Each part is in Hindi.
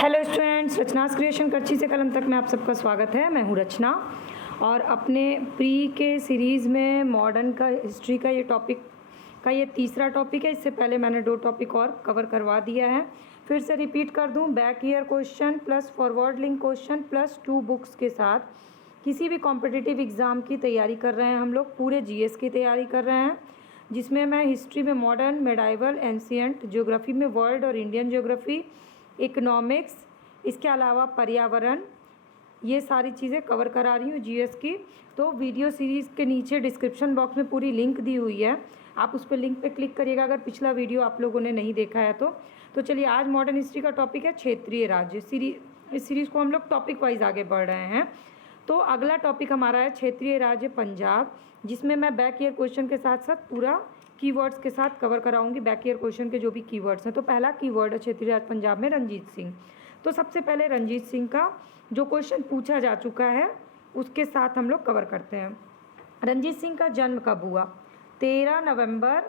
हेलो स्टूडेंट्स, रचनास क्रिएशन करछी से कलम तक में आप सबका स्वागत है। मैं हूँ रचना और अपने प्री के सीरीज़ में मॉडर्न का हिस्ट्री का ये टॉपिक का ये तीसरा टॉपिक है। इससे पहले मैंने 2 टॉपिक और कवर करवा दिया है। फिर से रिपीट कर दूँ, back year question plus forward link question plus 2 books के साथ किसी भी कॉम्पिटिटिव एग्ज़ाम की तैयारी कर रहे हैं। हम लोग पूरे जीएस की तैयारी कर रहे हैं, जिसमें मैं हिस्ट्री में मॉडर्न, मेडाइवल, एंशिएंट, ज्योग्राफी में वर्ल्ड और इंडियन ज्योग्राफी, इकोनॉमिक्स, इसके अलावा पर्यावरण, ये सारी चीज़ें कवर करा रही हूँ जीएस की। तो वीडियो सीरीज़ के नीचे डिस्क्रिप्शन बॉक्स में पूरी लिंक दी हुई है, आप उस पर लिंक पे क्लिक करिएगा अगर पिछला वीडियो आप लोगों ने नहीं देखा है तो चलिए, आज मॉडर्न हिस्ट्री का टॉपिक है क्षेत्रीय राज्य। इस सीरीज़ को हम लोग टॉपिक वाइज आगे बढ़ रहे हैं। तो अगला टॉपिक हमारा है क्षेत्रीय राज्य पंजाब, जिसमें मैं बैक ईयर क्वेश्चन के साथ साथ पूरा कीवर्ड्स के साथ कवर कराऊंगी, बैक ईयर क्वेश्चन के जो भी कीवर्ड्स हैं। तो पहला कीवर्ड है क्षेत्रीय राज्य पंजाब में रंजीत सिंह। तो सबसे पहले रंजीत सिंह का जो क्वेश्चन पूछा जा चुका है उसके साथ हम लोग कवर करते हैं। रंजीत सिंह का जन्म कब हुआ? 13 नवंबर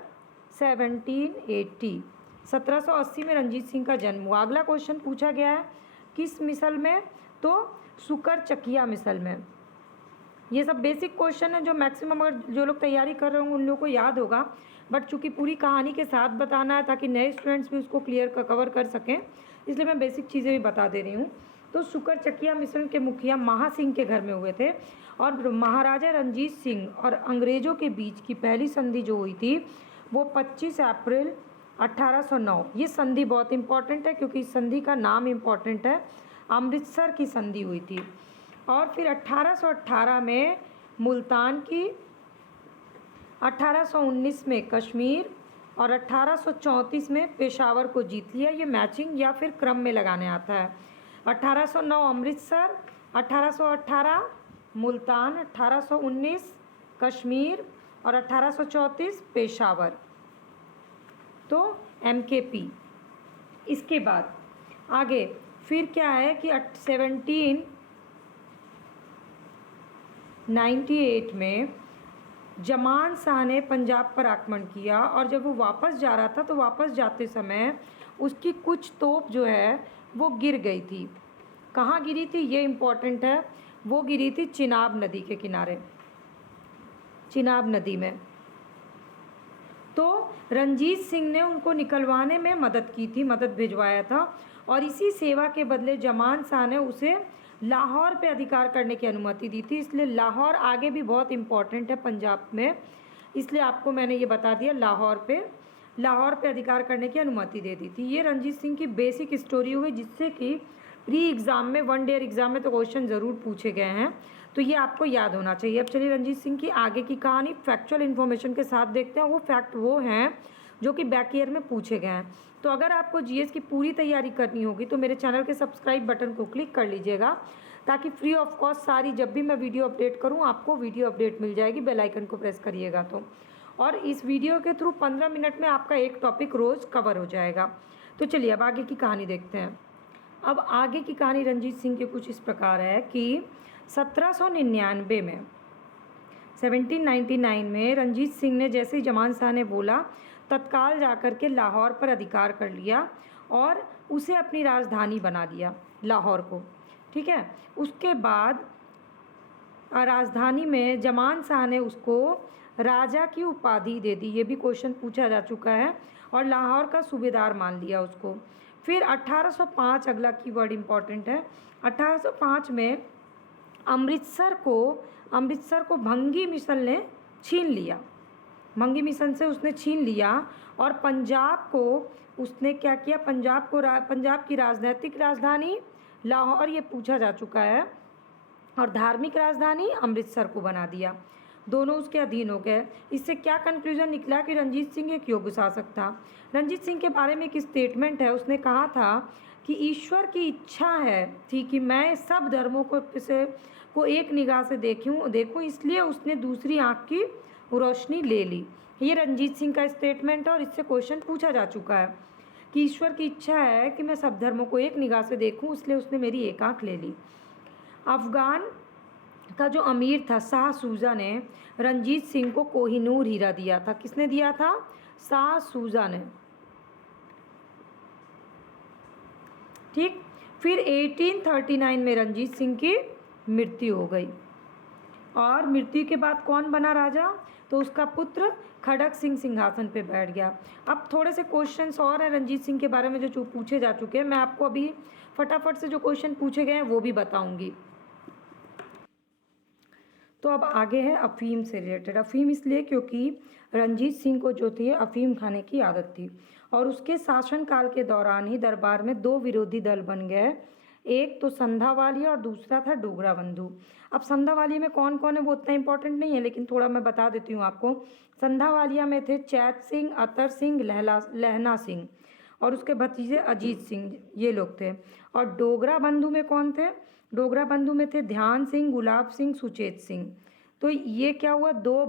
1780, 1780 में रंजीत सिंह का जन्म हुआ। अगला क्वेश्चन पूछा गया है किस मिसल में? तो सुकर चकिया मिसल में। ये सब बेसिक क्वेश्चन है जो मैक्सिमम अगर जो लोग तैयारी कर रहे होंगे उन लोगों को याद होगा, बट चूँकि पूरी कहानी के साथ बताना है ताकि नए स्टूडेंट्स भी उसको कवर कर सकें, इसलिए मैं बेसिक चीज़ें भी बता दे रही हूँ। तो सुकर चकिया मिशन के मुखिया महासिंह के घर में हुए थे और महाराजा रंजीत सिंह और अंग्रेज़ों के बीच की पहली संधि जो हुई थी वो 25 अप्रैल 1809। ये संधि बहुत इंपॉर्टेंट है क्योंकि इस संधि का नाम इम्पॉर्टेंट है। अमृतसर की संधि हुई थी। और फिर 1818 में मुल्तान की, 1819 में कश्मीर और 1834 में पेशावर को जीत लिया। ये मैचिंग या फिर क्रम में लगाने आता है। 1809 अमृतसर, 1818 मुल्तान, 1819 कश्मीर और 1834 पेशावर। तो MKP। इसके बाद आगे फिर क्या है कि 1798 में जमान शाह ने पंजाब पर आक्रमण किया और जब वो वापस जा रहा था तो वापस जाते समय उसकी कुछ तोप जो है वो गिर गई थी। कहाँ गिरी थी ये इम्पोर्टेंट है। वो गिरी थी चिनाब नदी के किनारे, चिनाब नदी में। तो रंजीत सिंह ने उनको निकलवाने में मदद की थी, मदद भिजवाया था और इसी सेवा के बदले जमान शाह ने उसे लाहौर पे अधिकार करने की अनुमति दी थी। इसलिए लाहौर आगे भी बहुत इम्पॉर्टेंट है पंजाब में, इसलिए आपको मैंने ये बता दिया। लाहौर पे अधिकार करने की अनुमति दे दी थी। ये रंजीत सिंह की बेसिक स्टोरी हुई, जिससे कि प्री एग्ज़ाम में, 1 डे एग्ज़ाम में तो क्वेश्चन ज़रूर पूछे गए हैं, तो ये आपको याद होना चाहिए। अब चलिए रंजीत सिंह की आगे की कहानी फैक्चुअल इन्फॉर्मेशन के साथ देखते हैं। वो फैक्ट वो हैं जो कि बैक ईयर में पूछे गए हैं। तो अगर आपको जीएस की पूरी तैयारी करनी होगी तो मेरे चैनल के सब्सक्राइब बटन को क्लिक कर लीजिएगा, ताकि फ्री ऑफ कॉस्ट सारी जब भी मैं वीडियो अपडेट करूं आपको वीडियो अपडेट मिल जाएगी। बेल आइकन को प्रेस करिएगा तो। और इस वीडियो के थ्रू 15 मिनट में आपका एक टॉपिक रोज़ कवर हो जाएगा। तो चलिए अब आगे की कहानी देखते हैं। अब आगे की कहानी रंजीत सिंह के कुछ इस प्रकार है कि 1799 में, 1799 में रंजीत सिंह ने जैसे ही जमान शाह ने बोला तत्काल जाकर के लाहौर पर अधिकार कर लिया और उसे अपनी राजधानी बना दिया, लाहौर को। ठीक है। उसके बाद राजधानी में जमान शाह ने उसको राजा की उपाधि दे दी, ये भी क्वेश्चन पूछा जा चुका है, और लाहौर का सूबेदार मान लिया उसको। फिर 1805, अगला कीवर्ड इम्पॉर्टेंट है। 1805 में अमृतसर को भंगी मिसल ने छीन लिया, भंगी मिशन से उसने छीन लिया। और पंजाब को उसने क्या किया? पंजाब की राजनीतिक राजधानी लाहौर, ये पूछा जा चुका है, और धार्मिक राजधानी अमृतसर को बना दिया। दोनों उसके अधीन हो गए। इससे क्या कंक्लूजन निकला कि रंजीत सिंह एक योग्य शासक था। रंजीत सिंह के बारे में एक स्टेटमेंट है, उसने कहा था कि ईश्वर की इच्छा है थी कि मैं सब धर्मों को एक निगाह से देखूं, इसलिए उसने दूसरी आँख की रोशनी ले ली। ये रंजीत सिंह का स्टेटमेंट है और इससे क्वेश्चन पूछा जा चुका है कि ईश्वर की इच्छा है कि मैं सब धर्मों को एक निगाह से देखूं, इसलिए उसने मेरी एक आँख ले ली। अफगान का जो अमीर था शाह सूजा ने रंजीत सिंह को कोहिनूर हीरा दिया था। किसने दिया था? शाह सूजा ने। ठीक। फिर 1839 में रंजीत सिंह की मृत्यु हो गई। और मृत्यु के बाद कौन बना राजा? तो उसका पुत्र खड़क सिंह सिंहासन पे बैठ गया। अब थोड़े से क्वेश्चंस और हैं रंजीत सिंह के बारे में जो पूछे जा चुके हैं, मैं आपको अभी फटाफट से जो क्वेश्चन पूछे गए हैं वो भी बताऊंगी। तो अब आगे है अफीम से रिलेटेड। अफीम इसलिए क्योंकि रंजीत सिंह को जो थी अफीम खाने की आदत थी और उसके शासनकाल के दौरान ही दरबार में दो विरोधी दल बन गए, एक तो संधावालिया और दूसरा था डोगरा बंधु। अब संधावालिया में कौन कौन है वो उतना इंपॉर्टेंट नहीं है, लेकिन थोड़ा मैं बता देती हूँ आपको। संधावालिया में थे चैत सिंह, अतर सिंह, लहना सिंह और उसके भतीजे अजीत सिंह, ये लोग थे। और डोगरा बंधु में कौन थे? डोगरा बंधु में थे ध्यान सिंह, गुलाब सिंह, सुचेत सिंह। तो ये क्या हुआ, दो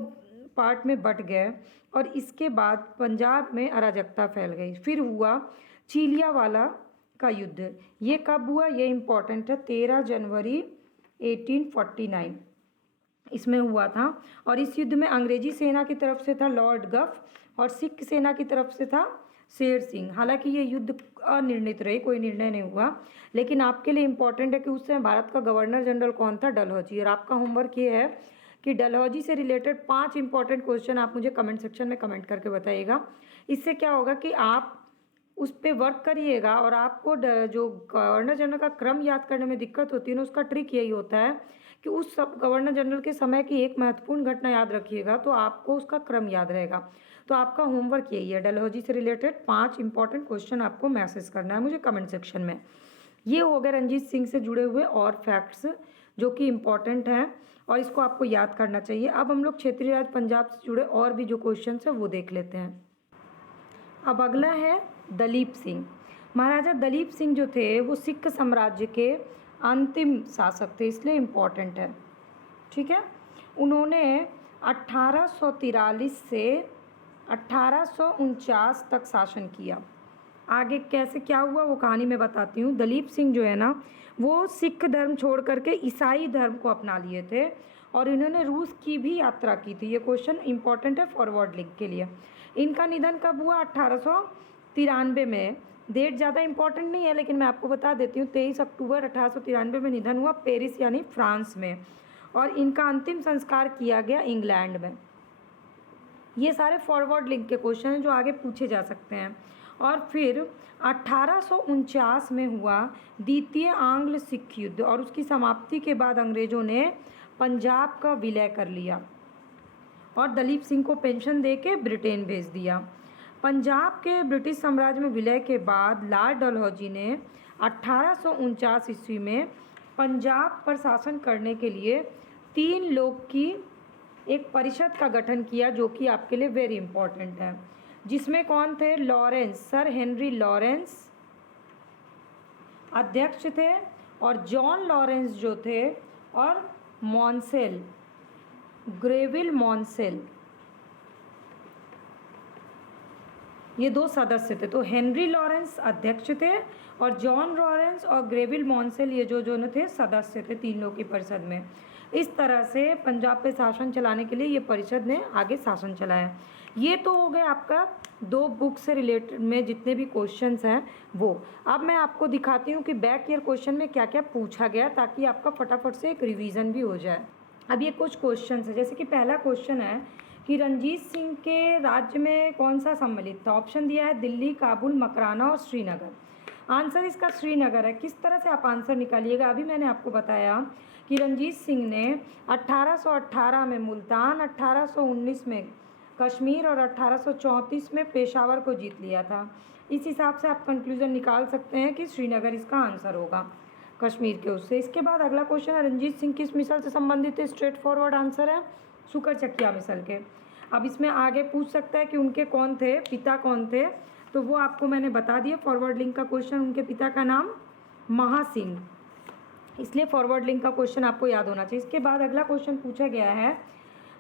पार्ट में बट गए और इसके बाद पंजाब में अराजकता फैल गई। फिर हुआ चिलियावाला का युद्ध। ये कब हुआ? ये इम्पॉर्टेंट है, 13 जनवरी 1849 इसमें हुआ था। और इस युद्ध में अंग्रेजी सेना की तरफ से था लॉर्ड गफ और सिख सेना की तरफ से था शेर सिंह। हालांकि ये युद्ध अनिर्णित रहे, कोई निर्णय नहीं हुआ, लेकिन आपके लिए इम्पॉर्टेंट है कि उस समय भारत का गवर्नर जनरल कौन था? डलहौजी। और आपका होमवर्क ये है कि डलहौजी से रिलेटेड 5 इंपॉर्टेंट क्वेश्चन आप मुझे कमेंट सेक्शन में कमेंट करके बताइएगा। इससे क्या होगा कि आप उस पर वर्क करिएगा और आपको जो गवर्नर जनरल का क्रम याद करने में दिक्कत होती है ना, उसका ट्रिक यही होता है कि उस सब गवर्नर जनरल के समय की एक महत्वपूर्ण घटना याद रखिएगा तो आपको उसका क्रम याद रहेगा। तो आपका होमवर्क यही है, डलहौजी से रिलेटेड 5 इंपॉर्टेंट क्वेश्चन आपको मैसेज करना है मुझे कमेंट सेक्शन में। ये हो गए रंजीत सिंह से जुड़े हुए और फैक्ट्स जो कि इम्पॉर्टेंट हैं और इसको आपको याद करना चाहिए। अब हम लोग क्षेत्रीय राज्य पंजाब से जुड़े और भी जो क्वेश्चन हैं वो देख लेते हैं। अब अगला है दलीप सिंह। महाराजा दलीप सिंह जो थे वो सिख साम्राज्य के अंतिम शासक थे, इसलिए इम्पॉर्टेंट है, ठीक है। उन्होंने 1843 से 1849 तक शासन किया। आगे कैसे क्या हुआ वो कहानी मैं बताती हूँ। दलीप सिंह जो है ना वो सिख धर्म छोड़ करके ईसाई धर्म को अपना लिए थे और इन्होंने रूस की भी यात्रा की थी। ये क्वेश्चन इंपॉर्टेंट है फॉरवर्ड लिंक के लिए। इनका निधन कब हुआ? 1893 में। डेट ज़्यादा इंपॉर्टेंट नहीं है लेकिन मैं आपको बता देती हूँ, 23 अक्टूबर 1893 में निधन हुआ पेरिस यानी फ्रांस में। और इनका अंतिम संस्कार किया गया इंग्लैंड में। ये सारे फॉरवर्ड लिंक के क्वेश्चन हैं जो आगे पूछे जा सकते हैं। और फिर 1849 में हुआ द्वितीय आंग्ल सिख युद्ध और उसकी समाप्ति के बाद अंग्रेज़ों ने पंजाब का विलय कर लिया और दलीप सिंह को पेंशन देके ब्रिटेन भेज दिया। पंजाब के ब्रिटिश साम्राज्य में विलय के बाद लॉर्ड डलहौजी ने 1849 ईस्वी में पंजाब पर शासन करने के लिए 3 लोग की एक परिषद का गठन किया जो कि आपके लिए वेरी इंपॉर्टेंट है, जिसमें कौन थे? लॉरेंस, सर हेनरी लॉरेंस अध्यक्ष थे और जॉन लॉरेंस जो थे और मॉन्सेल, ग्रेविल मॉन्सेल, ये 2 सदस्य थे। तो हेनरी लॉरेंस अध्यक्ष थे और जॉन लॉरेंस और ग्रेविल मॉन्सेल ये जो थे सदस्य थे 3 लोग की परिषद में। इस तरह से पंजाब पे शासन चलाने के लिए ये परिषद ने आगे शासन चलाया। ये तो हो गया आपका 2 बुक से रिलेटेड में जितने भी क्वेश्चंस हैं वो। अब मैं आपको दिखाती हूँ कि बैक ईयर क्वेश्चन में क्या क्या पूछा गया ताकि आपका फटाफट से एक रिवीजन भी हो जाए। अब ये कुछ क्वेश्चन है, जैसे कि पहला क्वेश्चन है कि रंजीत सिंह के राज्य में कौन सा सम्मिलित था? ऑप्शन दिया है दिल्ली, काबुल, मकराना और श्रीनगर। आंसर इसका श्रीनगर है। किस तरह से आप आंसर निकालिएगा? अभी मैंने आपको बताया कि रंजीत सिंह ने 1818 में मुल्तान, 1819 में कश्मीर और 1834 में पेशावर को जीत लिया था। इस हिसाब से आप कंक्लूजन निकाल सकते हैं कि श्रीनगर इसका आंसर होगा, कश्मीर के उससे। इसके बाद अगला क्वेश्चन है रंजीत सिंह किस मिसल से संबंधित है? स्ट्रेट फॉरवर्ड आंसर है सुकर चकिया मिसल के। अब इसमें आगे पूछ सकता है कि उनके कौन थे, पिता कौन थे, तो वो आपको मैंने बता दिया फॉरवर्ड लिंक का क्वेश्चन। उनके पिता का नाम महासिंह, इसलिए फॉरवर्ड लिंक का क्वेश्चन आपको याद होना चाहिए। इसके बाद अगला क्वेश्चन पूछा गया है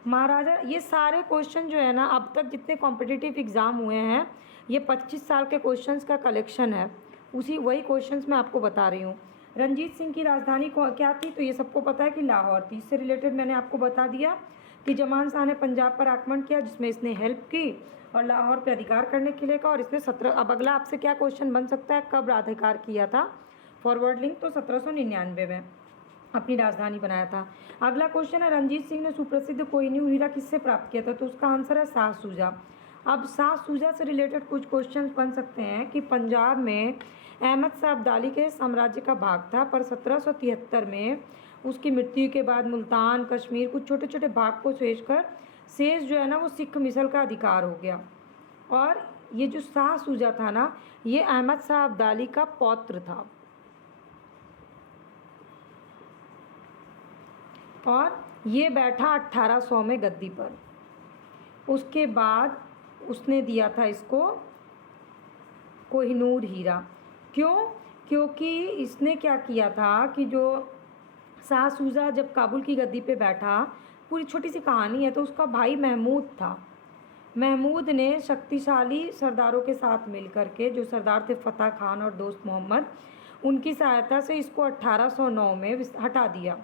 महाराजा, ये सारे क्वेश्चन जो है ना अब तक जितने कॉम्पिटिटिव एग्ज़ाम हुए हैं ये 25 साल के क्वेश्चंस का कलेक्शन है, वही क्वेश्चंस मैं आपको बता रही हूँ। रंजीत सिंह की राजधानी क्या थी? तो ये सबको पता है कि लाहौर थी। इससे रिलेटेड मैंने आपको बता दिया कि जमान शाह ने पंजाब पर आक्रमण किया जिसमें इसने हेल्प की और लाहौर पर अधिकार करने के लिए कहा और इसने 17। अब अगला आपसे क्या क्वेश्चन बन सकता है, कब अधिकार किया था? फॉरवर्ड लिंक तो 1799 में अपनी राजधानी बनाया था। अगला क्वेश्चन है, रणजीत सिंह ने सुप्रसिद्ध कोहिनूर हीरा किससे प्राप्त किया था? तो उसका आंसर है शाह शुजा। अब शाह शुजा से रिलेटेड कुछ क्वेश्चन बन सकते हैं कि पंजाब में अहमद शाह अब्दाली के साम्राज्य का भाग था, पर 1773 में उसकी मृत्यु के बाद मुल्तान, कश्मीर कुछ छोटे छोटे भाग को शेष जो है ना वो सिख मिसल का अधिकार हो गया। और ये जो शाह शुजा था ना, ये अहमद शाह अब्दाली का पौत्र था और ये बैठा 1800 में गद्दी पर। उसके बाद उसने दिया था इसको कोहिनूर हीरा। क्यों? क्योंकि इसने क्या किया था कि जो शाह शुजा जब काबुल की गद्दी पे बैठा, पूरी छोटी सी कहानी है, तो उसका भाई महमूद था। महमूद ने शक्तिशाली सरदारों के साथ मिलकर के, जो सरदार थे फतेह खान और दोस्त मोहम्मद, उनकी सहायता से इसको 1809 में हटा दिया,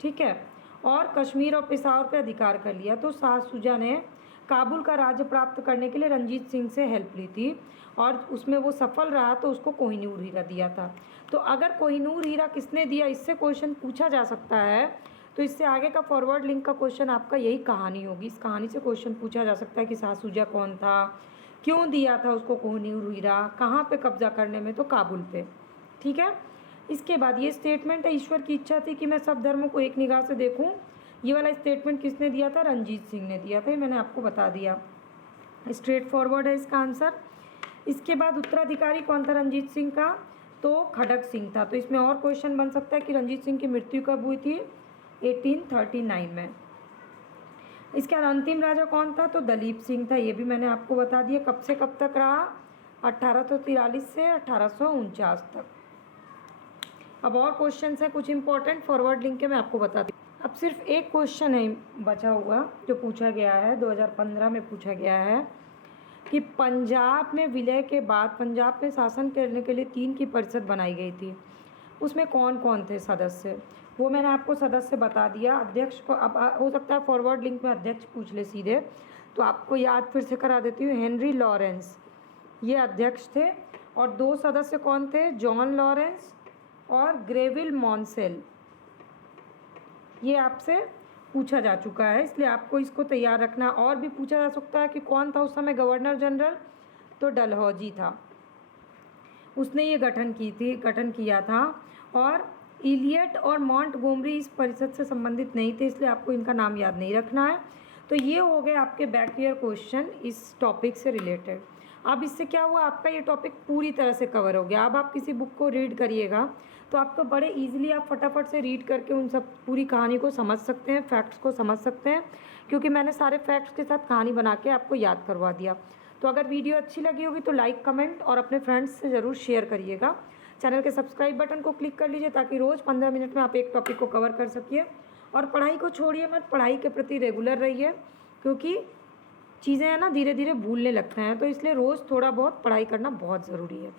ठीक है, और कश्मीर और पेशावर पे अधिकार कर लिया। तो शाह शुजा ने काबुल का राज्य प्राप्त करने के लिए रंजीत सिंह से हेल्प ली थी और उसमें वो सफल रहा, तो उसको कोहिनूर हीरा दिया था। तो अगर कोहिनूर हीरा किसने दिया, इससे क्वेश्चन पूछा जा सकता है। तो इससे आगे का फॉरवर्ड लिंक का क्वेश्चन आपका यही कहानी होगी। इस कहानी से क्वेश्चन पूछा जा सकता है कि शाह शुजा कौन था, क्यों दिया था उसको कोहिनूर हीरा, कहाँ पे कब्जा करने में, तो काबुल पे, ठीक है। इसके बाद ये स्टेटमेंट है, ईश्वर की इच्छा थी कि मैं सब धर्मों को एक निगाह से देखूं। ये वाला स्टेटमेंट किसने दिया था? रंजीत सिंह ने दिया था, ये मैंने आपको बता दिया। स्ट्रेट फॉरवर्ड है इसका आंसर। इसके बाद उत्तराधिकारी कौन था रंजीत सिंह का? तो खड़ग सिंह था। तो इसमें और क्वेश्चन बन सकता है कि रंजीत सिंह की मृत्यु कब हुई थी? 1839 में। इसके बाद अंतिम राजा कौन था? तो दलीप सिंह था, ये भी मैंने आपको बता दिया। कब से कब तक रहा? 1843 से 1849 तक। अब और क्वेश्चन है कुछ इंपॉर्टेंट, फॉरवर्ड लिंक के मैं आपको बता दी। अब सिर्फ एक क्वेश्चन है बचा हुआ जो पूछा गया है, 2015 में पूछा गया है कि पंजाब में विलय के बाद पंजाब में शासन करने के लिए 3 की परिषद बनाई गई थी, उसमें कौन कौन थे सदस्य? वो मैंने आपको सदस्य बता दिया। अध्यक्ष को अब हो सकता है फॉरवर्ड लिंक में अध्यक्ष पूछ ले सीधे, तो आपको याद फिर से करा देती हूँ। हेनरी लॉरेंस ये अध्यक्ष थे, और 2 सदस्य कौन थे? जॉन लॉरेंस और ग्रेविल मॉन्सेल। ये आपसे पूछा जा चुका है, इसलिए आपको इसको तैयार रखना। और भी पूछा जा सकता है कि कौन था उस समय गवर्नर जनरल? तो डलहौजी था, उसने ये गठन किया था। और इलियट और मॉन्टगोमरी इस परिषद से संबंधित नहीं थे, इसलिए आपको इनका नाम याद नहीं रखना है। तो ये हो गए आपके बैक ईयर क्वेश्चन इस टॉपिक से रिलेटेड। अब इससे क्या हुआ, आपका ये टॉपिक पूरी तरह से कवर हो गया। अब आप किसी बुक को रीड करिएगा तो आपको बड़े इजीली आप फटाफट से रीड करके उन सब पूरी कहानी को समझ सकते हैं, फैक्ट्स को समझ सकते हैं, क्योंकि मैंने सारे फैक्ट्स के साथ कहानी बना के आपको याद करवा दिया। तो अगर वीडियो अच्छी लगी होगी तो लाइक, कमेंट और अपने फ्रेंड्स से ज़रूर शेयर करिएगा। चैनल के सब्सक्राइब बटन को क्लिक कर लीजिए ताकि रोज़ 15 मिनट में आप एक टॉपिक को कवर कर सकिए। और पढ़ाई को छोड़िए मत, पढ़ाई के प्रति रेगुलर रहिए, क्योंकि चीज़ें हैं ना धीरे धीरे भूलने लगते हैं, तो इसलिए रोज़ थोड़ा बहुत पढ़ाई करना बहुत ज़रूरी है।